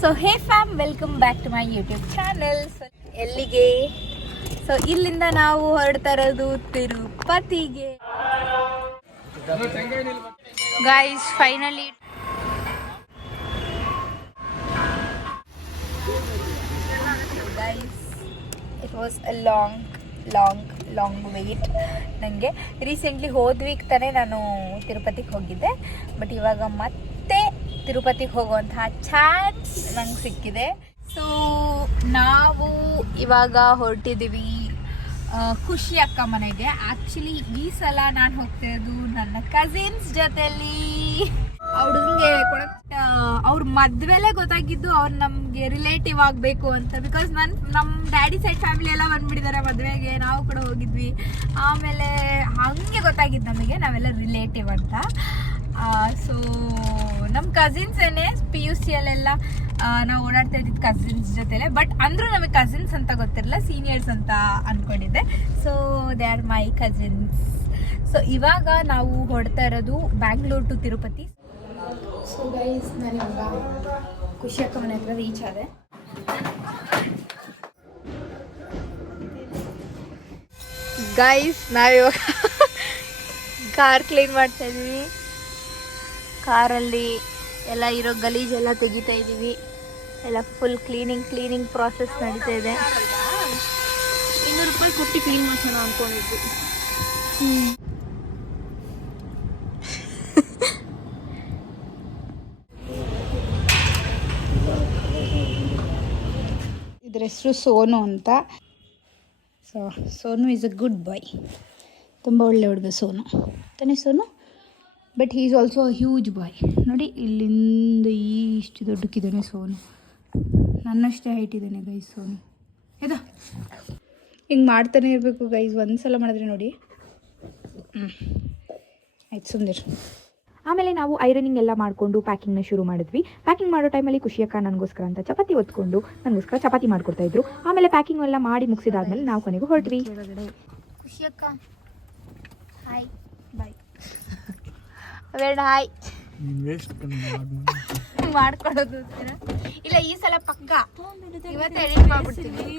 So hey fam, welcome back to my YouTube channel. ಎಲ್ಲಿಗೆ? So ಇಲ್ಲಿಂದ ನಾವು ಹೊರಡ್ತಾ ಇರೋದು ತಿರುಪತಿಗೆ. Guys, finally guys, it was a long wait. ನನಗೆ ರೀಸೆಂಟ್ಲಿ ಹೋದ ವೀಕ್ ತಾನೇ ನಾನು ತಿರುಪತಿಗೆ ಹೋಗಿದ್ದೆ, ಬಟ್ ಇವಾಗ ಮತ್ತೆ ತಿರುಪತಿಗೆ ಹೋಗುವಂತಹ ಚಾನ್ಸ್ ನಂಗೆ ಸಿಕ್ಕಿದೆ. ಸೊ ನಾವು ಇವಾಗ ಹೊರಟಿದ್ದೀವಿ ಖುಷಿ ಅಕ್ಕ ಮನೆಗೆ. ಆ್ಯಕ್ಚುಲಿ ಈ ಸಲ ನಾನು ಹೋಗ್ತಿರೋದು ನನ್ನ ಕಸಿನ್ಸ್ ಜೊತೆಲಿ. ಅವ್ರಿಗೆ ಅವ್ರ ಮದ್ವೆಲೇ ಗೊತ್ತಾಗಿದ್ದು ಅವ್ರು ನಮಗೆ ರಿಲೇಟಿವ್ ಆಗಬೇಕು ಅಂತ. ಬಿಕಾಸ್ ನಮ್ಮ ಡ್ಯಾಡಿ ಸೈಡ್ ಫ್ಯಾಮಿಲಿ ಎಲ್ಲ ಬಂದ್ಬಿಟ್ಟಿದ್ದಾರೆ ಮದುವೆಗೆ, ನಾವು ಕೂಡ ಹೋಗಿದ್ವಿ. ಆಮೇಲೆ ಹಾಗೆ ಗೊತ್ತಾಗಿದ್ದು ನಮಗೆ ನಾವೆಲ್ಲ ರಿಲೇಟಿವ್ ಅಂತ. ಸೊ ನಮ್ಮ ಕಸಿನ್ಸ್ ಏನೇ PUC ಅಲ್ಲೆಲ್ಲ ನಾವು ಓಡಾಡ್ತಾ ಇದ್ದಿದ್ದು ಕಸಿನ್ಸ್ ಜೊತೆಲೆ. ಬಟ್ ಅಂದರೂ ನಮಗೆ ಕಸಿನ್ಸ್ ಅಂತ ಗೊತ್ತಿರಲಿಲ್ಲ, ಸೀನಿಯರ್ಸ್ ಅಂತ ಅಂದ್ಕೊಂಡಿದ್ದೆ. So they are my cousins. So ಇವಾಗ ನಾವು ಹೊರಡ್ತಾ ಇರೋದು Bangalore to Tirupati. So guys, ನಾನು ಇವಾಗ ಖುಷಿ ಅಕ್ಕ ಮನೆ ಹತ್ರ ರೀಚ್ ಆದೆ. ಗೈಸ್, ನಾವಿವಾಗ ಕಾರ್ ಕ್ಲೀನ್ ಮಾಡ್ತಾ ಇದ್ದೀವಿ. ಕಾರಲ್ಲಿ ಎಲ್ಲ ಇರೋ ಗಲೀಜೆಲ್ಲ ತೆಗಿತಾ ಇದ್ದೀವಿ. ಎಲ್ಲ ಫುಲ್ ಕ್ಲೀನಿಂಗ್ ಪ್ರಾಸೆಸ್ ನಡೀತಾ ಇದೆ. 200 ರೂಪಾಯಿ ಕೊಟ್ಟು ಕ್ಲೀನ್ ಮಾಡ್ಸೋಣ ಅಂದ್ಕೊಂಡಿದ್ವಿ. ಇದ್ರ ಹೆಸರು ಸೋನು ಅಂತ. So Sonu is a good boy. ತುಂಬ ಒಳ್ಳೆ ಹುಡುಗ ಸೋನು ತಾನೇ Sonu. But he is also a huge boy. ನೋಡಿ, ಇಲ್ಲಿಂದ ಇಷ್ಟು ದೊಡ್ಡಕ್ಕಿದ್ದಾನೆ ಸೋನು. ನನ್ನಷ್ಟೇ ಹೈಟ್ ಇದ್ದಾನೆ ಗೈಸ್ ಸೋನು. ಆಯ್ತಾ, ಹಿಂಗೆ ಮಾಡ್ತಾನೆ ಇರಬೇಕು ಗೈಸ್. ಒಂದು ಸಲ ಮಾಡಿದ್ರೆ ನೋಡಿ. ಆಯ್ತು, ಸುಂದರ್. ಆಮೇಲೆ ನಾವು ಐರನಿಂಗ್ ಎಲ್ಲ ಮಾಡಿಕೊಂಡು ಪ್ಯಾಕಿಂಗ್ನ ಶುರು ಮಾಡಿದ್ವಿ. ಪ್ಯಾಕಿಂಗ್ ಮಾಡೋ ಟೈಮಲ್ಲಿ ಖುಷಿಯಕ್ಕ ನನಗೋಸ್ಕರ ಅಂತ ಚಪಾತಿ ಹೊತ್ಕೊಂಡು ನನಗೋಸ್ಕರ ಚಪಾತಿ ಮಾಡ್ಕೊಡ್ತಾಯಿದ್ರು. ಆಮೇಲೆ ಪ್ಯಾಕಿಂಗ್ ಎಲ್ಲ ಮಾಡಿ ಮುಗಿಸಿದಾದ್ಮೇಲೆ ನಾವು ಕೊನೆಗೂ ಹೊರಟ್ವಿ. ಖುಷಿಯಕ್ಕ ಹಾಯ್ ಬಾಯ್. ಬೇಡ ಹಾಯ್ ಮಾಡ್ಕೊಡೋದು ಇಲ್ಲ. ಈ ಸಲ ಪಕ್ಕ ಇವತ್ತು ಎಡಿಟ್ ಮಾಡ್ಬಿಡ್ತೀವಿ.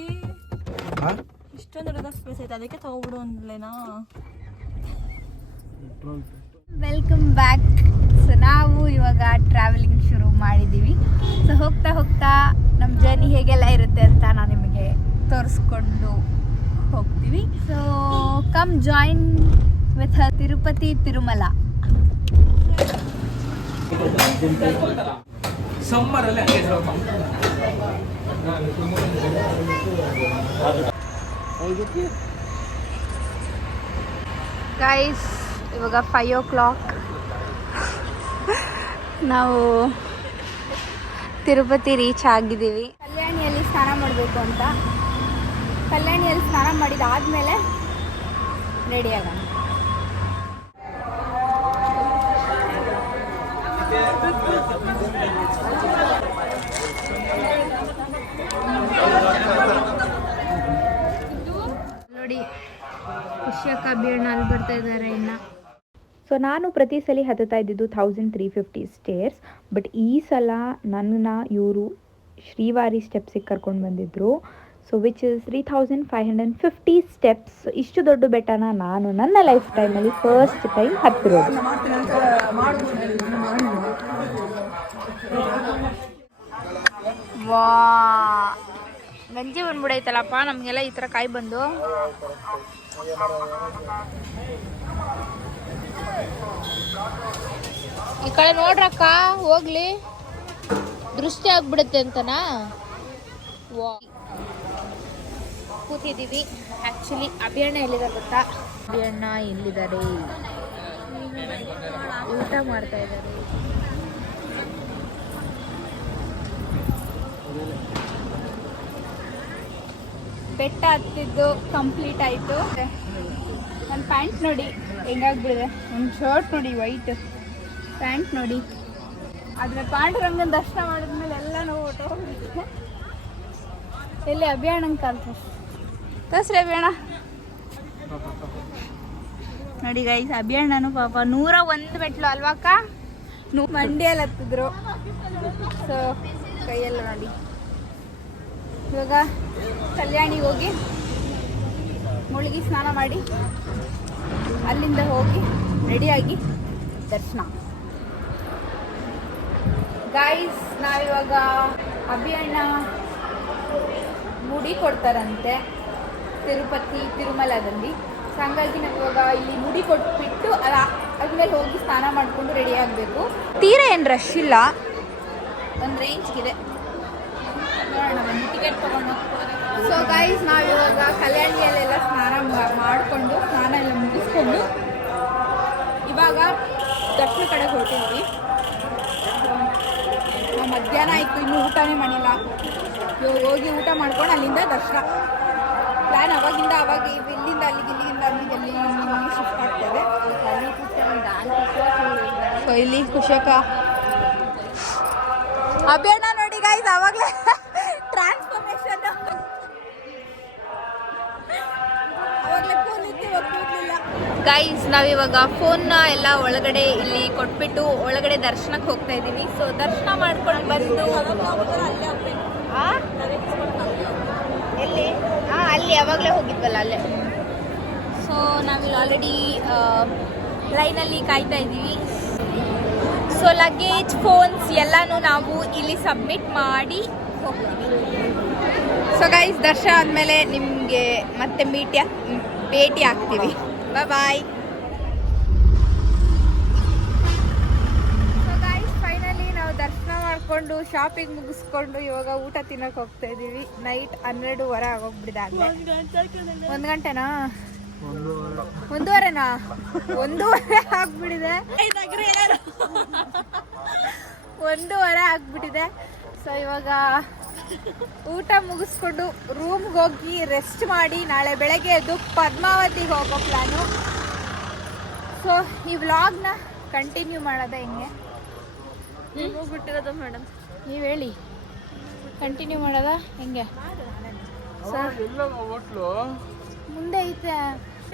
ಇಷ್ಟೊಂದು ಸ್ಪೇಸ್ ಐತೆ, ಅದಕ್ಕೆ ತಗೋಬಿಡು ಅಂದ್ಲೇನಾ. Welcome back. ಸೊ ನಾವು ಇವಾಗ ಟ್ರಾವೆಲಿಂಗ್ ಶುರು ಮಾಡಿದ್ದೀವಿ. ಸೊ ಹೋಗ್ತಾ ನಮ್ಮ ಜರ್ನಿ ಹೇಗೆಲ್ಲ ಇರುತ್ತೆ ಅಂತ ನಾನು ನಿಮಗೆ ತೋರಿಸ್ಕೊಂಡು ಹೋಗ್ತೀವಿ. So come join with Tirupati Tirumala. Guys, ಇವಾಗ 5 o'clock. ನಾವು ತಿರುಪತಿ ರೀಚ್ ಆಗಿದ್ದೀವಿ. ಕಲ್ಯಾಣಿಯಲ್ಲಿ ಸ್ನಾನ ಮಾಡಬೇಕು ಅಂತ. ಕಲ್ಯಾಣಿಯಲ್ಲಿ ಸ್ನಾನ ಮಾಡಿದಾದ್ಮೇಲೆ ರೆಡಿ ಆಗೋಣ. ನೋಡಿ, ಖುಷಿಯಕ್ಕ ಬೀರ್ಣ ಅಲ್ಲಿ ಬರ್ತಾ ಇದ್ದಾರೆ ಇನ್ನು. ಸೊ ನಾನು ಪ್ರತಿ ಸಲ ಹತ್ತುತ್ತಾ ಇದ್ದಿದ್ದು 1350 ಸ್ಟೇರ್ಸ್. ಬಟ್ ಈ ಸಲ ನನ್ನ ಇವರು ಶ್ರೀವಾರಿ ಸ್ಟೆಪ್ಸಿಗೆ ಕರ್ಕೊಂಡು ಬಂದಿದ್ದರು. So which is 3550 steps. ಇಷ್ಟು ದೊಡ್ಡ ಬೆಟ್ಟನ ನಾನು ನನ್ನ ಲೈಫ್ ಟೈಮಲ್ಲಿ ಫಸ್ಟ್ ಟೈಮ್ ಹತ್ತಿರೋದು. ವಾ, ಗಂಜಿ ಬಂದ್ಬಿಡೈತಲ್ಲಪ್ಪ ನಮಗೆಲ್ಲ ಈ ಥರ ಕಾಯಿ ಬಂದು. ಈ ಕಡೆ ನೋಡ್ರಕ್ಕ, ಹೋಗ್ಲಿ ದೃಷ್ಟಿ ಆಗ್ಬಿಡುತ್ತೆ ಅಂತನಾ. ವಾ, ಕೂತಿದ್ದೀವಿ. ಆ್ಯಕ್ಚುಲಿ ಅಭಿಯಣ್ಣ ಎಲ್ಲಿದ್ದಾರೆ ಗೊತ್ತಾ? ಅಭಿಯಣ್ಣ ಎಲ್ಲಿದ್ದಾರೆ? ಊಟ ಮಾಡ್ತಾ ಇದ್ದಾರೆ. ಬೆಟ್ಟ ಹತ್ತಿದ್ದು ಕಂಪ್ಲೀಟ್ ಆಯಿತು. ನನ್ನ ಪ್ಯಾಂಟ್ ನೋಡಿ ಹೆಂಗಾಗ್ಬಿಡಿದೆ. ನನ್ನ ಶರ್ಟ್ ನೋಡಿ ವೈಟ್, ಪ್ಯಾಂಟ್ ನೋಡಿ. ಆದರೆ ಪಾಂಡುರಂಗನ ದರ್ಶನ ಮಾಡಿದ್ಮೇಲೆ ಎಲ್ಲ ನೋವು ಹೊಟ್ಟೋಗ್ಬಿಡುತ್ತೆ. ಎಲ್ಲಿ ಅಭಿಯಾಣಂಗೆ ಕಲ್ತು ತೋರಿಸ್ರಿ ಅಭಿಯಾಣ. ನೋಡಿ ಗೈಸ್, ಅಭಿಯಾಣನು ಪಾಪ 101 ಮೆಟ್ಲು ಅಲ್ವಾಕ್ಕ, ಮಂಡ್ಯಲ್ಲಿ ಹತ್ತಿದ್ರು. ಸೊ ಕೈಯೆಲ್ಲ ನೋಡಿ. ಇವಾಗ ಕಲ್ಯಾಣಿಗೆ ಹೋಗಿ ಮುಳುಗಿ ಸ್ನಾನ ಮಾಡಿ ಅಲ್ಲಿಂದ ಹೋಗಿ ರೆಡಿಯಾಗಿ ದರ್ಶನ. ಗೈಸ್, ನಾವಿವಾಗ ಅಭಿಯಣ್ಣ ಮುಡಿ ಕೊಡ್ತಾರಂತೆ ತಿರುಮಲದಲ್ಲಿ. ಸೊ ಹಂಗಾಗಿ ನಾವು ಇವಾಗ ಇಲ್ಲಿ ಮುಡಿ ಕೊಟ್ಬಿಟ್ಟು ಅದ್ಮೇಲೆ ಹೋಗಿ ಸ್ನಾನ ಮಾಡಿಕೊಂಡು ರೆಡಿ ಆಗಬೇಕು. ತೀರಾ ಏನು ರಶ್ ಇಲ್ಲ, ಒಂದು ರೇಂಜ್ಗಿದೆ. ನೋಡೋಣ, ಬನ್ನಿ ಟಿಕೆಟ್ ತೊಗೊಂಡು. ಸೊ ಗೈಸ್, ನಾವಿವಾಗ ಕಲ್ಯಾಣಿಯಲ್ಲೆಲ್ಲ ಸ್ನಾನ ಮಾಡಿಕೊಂಡು ಸ್ನಾನ ಎಲ್ಲ ಮುಗಿಸ್ಕೊಂಡು ಇವಾಗ ದರ್ಶನ ಕಡೆಗೆ ಹೊರಟಿದ್ವಿ. ನಾವು ಮಧ್ಯಾಹ್ನ ಆಯಿತು, ಇನ್ನೂ ಊಟನೇ ಮಾಡಿಲ್ಲ. ಇವಾಗ ಹೋಗಿ ಊಟ ಮಾಡ್ಕೊಂಡು ಅಲ್ಲಿಂದ ದರ್ಶನ. ಪ್ಲ್ಯಾನ್ ಅವಾಗಿಂದ ಇಲ್ಲಿಂದ ಅಲ್ಲಿಗೆ, ಇಲ್ಲಿಂದ ಅಲ್ಲಿಗೆ, ಅಲ್ಲಿ ಶಿಫ್ಟ್ ಆಗ್ತದೆ. ಸೊ ಇಲ್ಲಿ ಕುಶಕ ಅಭಿಯಣ್ಣ ನೋಡಿ ಗೈಸ್, ಅವಾಗಲೇ ಟ್ರಾನ್ಸ್ಫಾರ್ಮೇಶನ್. ಗೈಸ್, ನಾವಿವಾಗ ಫೋನ್ನ ಎಲ್ಲ ಒಳಗಡೆ ಇಲ್ಲಿ ಕೊಟ್ಬಿಟ್ಟು ಒಳಗಡೆ ದರ್ಶನಕ್ಕೆ ಹೋಗ್ತಾ ಇದ್ದೀವಿ. ಸೊ ದರ್ಶನ ಮಾಡ್ಕೊಂಡು ಬಂದು ಎಲ್ಲಿ ಅಲ್ಲಿ ಯಾವಾಗಲೇ ಹೋಗಿದ್ವಲ್ಲ ಅಲ್ಲೇ. ಸೊ ನಾವಿಲ್ಲಿ ಆಲ್ರೆಡಿ ಲೈನಲ್ಲಿ ಕಾಯ್ತಾ ಇದ್ದೀವಿ. ಸೊ ಲಗೇಜ್, ಫೋನ್ಸ್ ಎಲ್ಲನೂ ನಾವು ಇಲ್ಲಿ ಸಬ್ಮಿಟ್ ಮಾಡಿ ಹೋಗ್ತೀವಿ. ಸೊ ಗೈಸ್, ದರ್ಶನ ಆದಮೇಲೆ ನಿಮಗೆ ಮತ್ತೆ ಭೇಟಿ ಆಗ್ತೀವಿ. ಬಾಯ್. ಸೊ ಗೈಸ್, ಫೈನಲಿ ನಾವು ದರ್ಶನ ಮಾಡಿಕೊಂಡು ಶಾಪಿಂಗ್ ಮುಗಿಸ್ಕೊಂಡು ಇವಾಗ ಊಟ ತಿನ್ನೋಕೆ ಹೋಗ್ತಾ ಇದ್ದೀವಿ. ನೈಟ್ 12:30 ಆಗೋಗ್ಬಿಟ್ಟಿದೆ. ಆಗಲೇ 1 ಗಂಟೆನಾ, 1:30ನಾ, 1:30 ಆಗ್ಬಿಟ್ಟಿದೆ. 1:30 ಆಗ್ಬಿಟ್ಟಿದೆ. ಸೊ ಇವಾಗ ಊಟ ಮುಗಿಸ್ಕೊಂಡು ರೂಮ್ಗೆ ಹೋಗಿ ರೆಸ್ಟ್ ಮಾಡಿ ನಾಳೆ ಬೆಳಗ್ಗೆ ಎದ್ದು ಪದ್ಮಾವತಿಗೆ ಹೋಗೋ ಪ್ಲ್ಯಾನು. ಸೊ ಈ ವ್ಲಾಗ್ನ ಕಂಟಿನ್ಯೂ ಮಾಡೋದ ಹೆಂಗೆ ಬಿಟ್ಟಿರೋದು ಮೇಡಮ್, ನೀವು ಹೇಳಿ. ಕಂಟಿನ್ಯೂ ಮಾಡೋದ ಹೆಂಗೆ? ಸೊ ಮುಂದೆ ಐತೆ,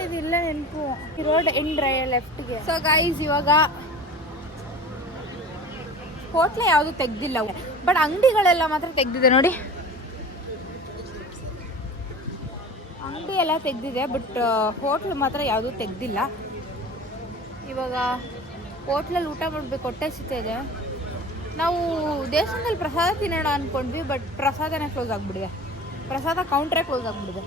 ಇದಿಲ್ಲ ನೆನಪು. ರೋಡ್ ಎಂಡ್ ಲೆಫ್ಟ್ಗೆ. ಸೊ ಗೈಸ್, ಇವಾಗ ಹೋಟ್ಲೆ ಯಾವುದು ತೆಗ್ದಿಲ್ಲ, ಬಟ್ ಅಂಗಡಿಗಳೆಲ್ಲ ಮಾತ್ರ ತೆಗ್ದಿದೆ ನೋಡಿ. ಅಂಗಡಿ ಎಲ್ಲ ತೆಗ್ದಿದೆ, ಬಟ್ ಹೋಟ್ಲು ಮಾತ್ರ ಯಾವುದೂ ತೆಗ್ದಿಲ್ಲ. ಇವಾಗ ಹೋಟ್ಲಲ್ಲಿ ಊಟ ಮಾಡಬೇಕು, ಹೊಟ್ಟೆ ಸಿಗ್ತಾ ಇದೆ. ನಾವು ದೇವಸ್ಥಾನದಲ್ಲಿ ಪ್ರಸಾದ ತಿನ್ನೋಣ ಅಂದ್ಕೊಂಡ್ವಿ, ಬಟ್ ಪ್ರಸಾದನೇ ಕ್ಲೋಸ್ ಆಗಿಬಿಡಿದೆ. ಪ್ರಸಾದ ಕೌಂಟ್ರೇ ಕ್ಲೋಸ್ ಆಗಿಬಿಡಿದೆ.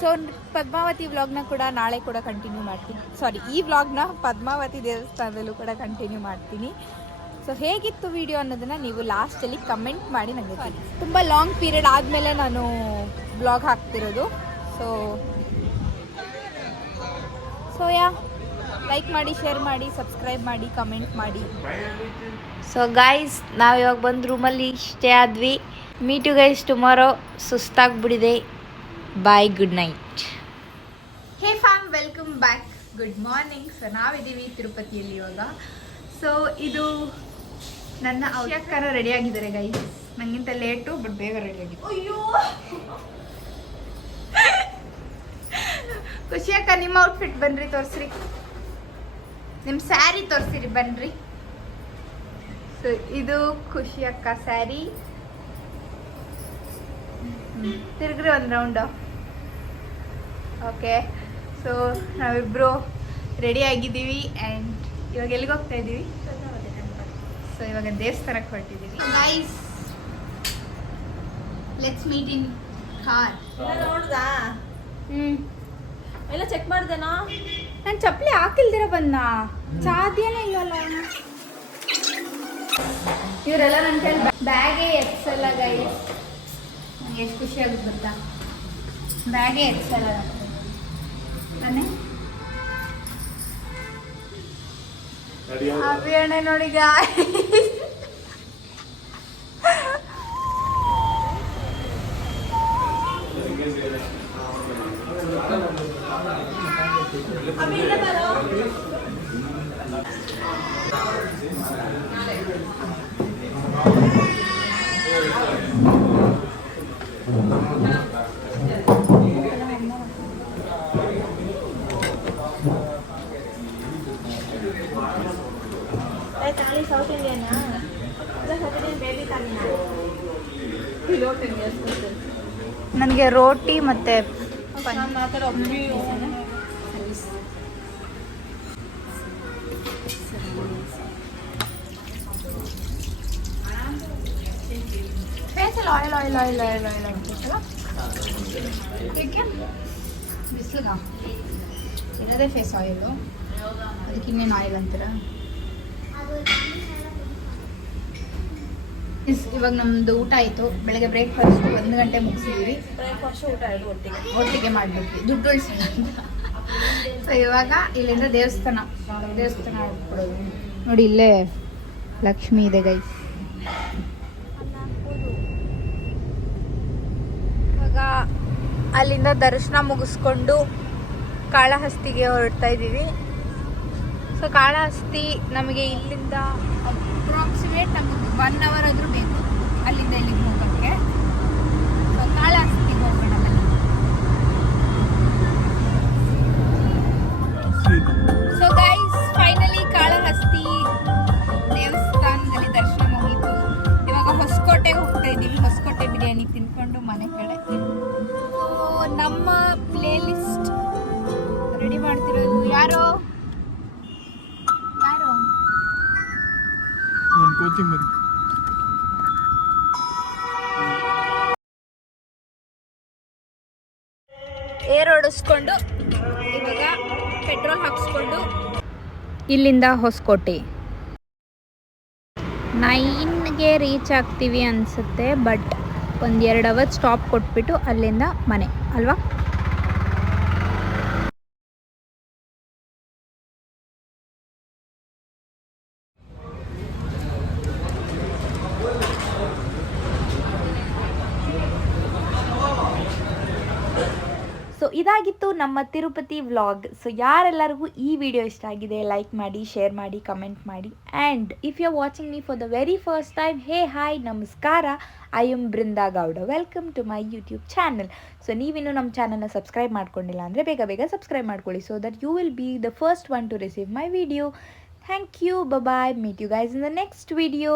ಸೊ ಪದ್ಮಾವತಿ ವ್ಲಾಗ್ನ ಕೂಡ ನಾಳೆ ಕೂಡ ಕಂಟಿನ್ಯೂ ಮಾಡ್ತೀನಿ. ಈ ವ್ಲಾಗ್ನ ಪದ್ಮಾವತಿ ದೇವಸ್ಥಾನದಲ್ಲೂ ಕೂಡ ಕಂಟಿನ್ಯೂ ಮಾಡ್ತೀನಿ. ಸೊ ಹೇಗಿತ್ತು ವಿಡಿಯೋ ಅನ್ನೋದನ್ನು ನೀವು ಲಾಸ್ಟಲ್ಲಿ ಕಮೆಂಟ್ ಮಾಡಿ ನನಗೆ ತಿಳಿಸಿ. ತುಂಬ ಲಾಂಗ್ ಪೀರಿಯಡ್ ಆದಮೇಲೆ ನಾನು ವ್ಲಾಗ್ ಹಾಕ್ತಿರೋದು. ಸೊ ಲೈಕ್ ಮಾಡಿ, ಶೇರ್ ಮಾಡಿ, ಸಬ್ಸ್ಕ್ರೈಬ್ ಮಾಡಿ, ಕಮೆಂಟ್ ಮಾಡಿ. ಸೊ ಗೈಸ್, ನಾವು ಇವಾಗ ಬಂದು ರೂಮಲ್ಲಿ ಸ್ಟೇ ಆದ್ವಿ. Meet you guys tomorrow. ಸುಸ್ತಾಗ್ಬಿಟ್ಟಿದೆ. Bye, good night. Hey fam, welcome back. Good morning. So ನಾವಿದ್ದೀವಿ ತಿರುಪತಿಯಲ್ಲಿ ಇವಾಗ. ಸೊ ಇದು ನನ್ನ ಅಕ್ಕ ರೆಡಿ ಆಗಿದ್ದಾರೆ ಗೈಸ್. ನನಗಿಂತ ಲೇಟು, ಬಟ್ ಬೇಗ ರೆಡಿ ಆಗಿದೆ. ಅಯ್ಯೋ ಖುಷಿ ಅಕ್ಕ, ನಿಮ್ಮ ಔಟ್ಫಿಟ್ ಬನ್ರಿ ತೋರಿಸ್ರಿ. ನಿಮ್ಮ ಸ್ಯಾರಿ ತೋರಿಸಿರಿ ಬನ್ರಿ. ಸೊ ಇದು ಖುಷಿ ಅಕ್ಕ ಸ್ಯಾರಿ. ತಿರುಗ್ರಿ ಒಂದು ರೌಂಡು. ಓಕೆ, ಸೊ ನಾವಿಬ್ಬರು ರೆಡಿ ಆಗಿದ್ದೀವಿ. ಆ್ಯಂಡ್ ಇವಾಗ ಎಲ್ಲಿಗೆ ಹೋಗ್ತಾ ಇದ್ದೀವಿ? ಸೊ ಇವಾಗ ದೇವಸ್ಥಾನಕ್ಕೆ ಹೊರಟಿದ್ದೀವಿ. Nice, let's meet in car. ನೋಡ್ದಾ? ಎಲ್ಲ ಚೆಕ್ ಮಾಡ್ದೇನಾ? ನಾನು ಚಪ್ಪಲಿ ಹಾಕಿಲ್ದಿರ ಬಂದ, ಸಾಧ್ಯನೇ ಇಲ್ಲಲ್ಲ. ಇವರೆಲ್ಲ ನನ್ನ ಕೈಲಿ ಬ್ಯಾಗೇ ಎತ್ಸಲ್ಲ ಗೈಸ್. ನಂಗೆ ಎಷ್ಟು ಖುಷಿ ಆಗುತ್ತೆ ಗೊತ್ತಾ, ಬ್ಯಾಗೇ ಎತ್ಸಲ್ಲ ನಾನೇ. ಅಭಿಯಣ್ಣ ನೋಡಿ ಸೌತ್ ಇಂಡಿಯನಾ ಅಲ್ಲ ಸೌತ್ ಇಂಡಿಯನ್ ಬೇಬಿ ತಾಲಿನಾ ಕಿಲೋ 10 ಇಯರ್ಸ್ ಬರ್ತದೆ ನನಗೆ ರೋಟಿ ಮತ್ತು ನಾನು ಆ ಥರ ಒಬ್ಬರು ಫೇಸಲ್ಲಿ ಆಯಿಲ್ ಆಗ್ಬಿಟ್ಟಲ್ಲ ಏಕೆ ಬಿಸಿಲಿಗ ಇರೋದೇ ಫೇಸ್ ಆಯಿಲು ಅದಕ್ಕೆ ಇನ್ನೇನು ಆಯಿಲ್ ಅಂತೀರ ಇವಾಗ ನಮ್ಮದು ಊಟ ಆಯಿತು ಬೆಳಗ್ಗೆ ಬ್ರೇಕ್ಫಾಸ್ಟ್ 1 ಗಂಟೆ ಮುಗಿಸಿದ್ದೀವಿ ಬ್ರೇಕ್ಫಾಸ್ಟ್ ಊಟ ಎರಡು ಒಟ್ಟಿಗೆ ಮಾಡಿಬಿಟ್ವಿ ದುಡ್ಡು ಉಳಿಸೋಣ ಅಂತ ಸೊ ಇವಾಗ ಇಲ್ಲಿಂದ ದೇವಸ್ಥಾನ ಹೋಗ್ಬಿಡೋದು ನೋಡಿ ಇಲ್ಲೇ ಲಕ್ಷ್ಮಿ ಇದೆ ಗೈಸ್ ಇವಾಗ ಅಲ್ಲಿಂದ ದರ್ಶನ ಮುಗಿಸ್ಕೊಂಡು ಕಾಳಹಸ್ತಿಗೆ ಹೊರಡ್ತಾ ಇದ್ದೀವಿ ಸೊ ಕಾಳಹಸ್ತಿ ನಮಗೆ ಇಲ್ಲಿಂದ ಅಪ್ರಾಕ್ಸಿಮೇಟ್ ನಮಗೆ 1 ಅವರ್ ಆದರೂ ಬೇಕು ಅಲ್ಲಿಂದ ಇಲ್ಲಿಗೆ ಹೋಗೋಕ್ಕೆ ಸೊ ಕಾಳಹಸ್ತಿಗೆ ಹೋಗೋಣ ಬನ್ನಿ ಸೊ ಗೈಸ್ ಫೈನಲಿ ಕಾಳಹಸ್ತಿ ದೇವಸ್ಥಾನದಲ್ಲಿ ದರ್ಶನ ಮುಗೀತು ಇವಾಗ ಹೊಸಕೋಟೆಗೆ ಹೋಗ್ತಾ ಇದ್ದೀವಿ ಹೊಸಕೋಟೆ ಬಿರಿಯಾನಿ ತಿನ್ಕೊಂಡು ಮನೆ ಕಡೆ ಸೊ ನಮ್ಮ ಪ್ಲೇ ಲಿಸ್ಟ್ ರೆಡಿ ಮಾಡ್ತಿರೋದು ಯಾರೋ ಏರ್ ಹೊಡಿಸ್ಕೊಂಡು ಇವಾಗ ಪೆಟ್ರೋಲ್ ಹಾಕ್ಸ್ಕೊಂಡು ಇಲ್ಲಿಂದ ಹೊಸಕೋಟೆ 9ಗೆ ರೀಚ್ ಆಗ್ತೀವಿ ಅನಿಸುತ್ತೆ ಬಟ್ 1-2 ಅವರ್ ಸ್ಟಾಪ್ ಕೊಟ್ಬಿಟ್ಟು ಅಲ್ಲಿಂದ ಮನೆ ಅಲ್ವಾ ಸೊ ಇದಾಗಿತ್ತು ನಮ್ಮ ತಿರುಪತಿ ವ್ಲಾಗ್ ಸೊ ಯಾರೆಲ್ಲರಿಗೂ ಈ ವಿಡಿಯೋ ಇಷ್ಟ ಆಗಿದೆ ಲೈಕ್ ಮಾಡಿ ಶೇರ್ ಮಾಡಿ ಕಮೆಂಟ್ ಮಾಡಿ and if you are watching me for the very first time hey hi ನಮಸ್ಕಾರ I am Brinda Gowda welcome to my YouTube channel so ನೀವಿನ್ನೂ ನಮ್ಮ ಚಾನಲ್ನ ಸಬ್ಸ್ಕ್ರೈಬ್ ಮಾಡ್ಕೊಂಡಿಲ್ಲ ಅಂದರೆ ಬೇಗ ಸಬ್ಸ್ಕ್ರೈಬ್ ಮಾಡ್ಕೊಳ್ಳಿ so that you will be the first one to receive my video thank you bye meet you guys in the next video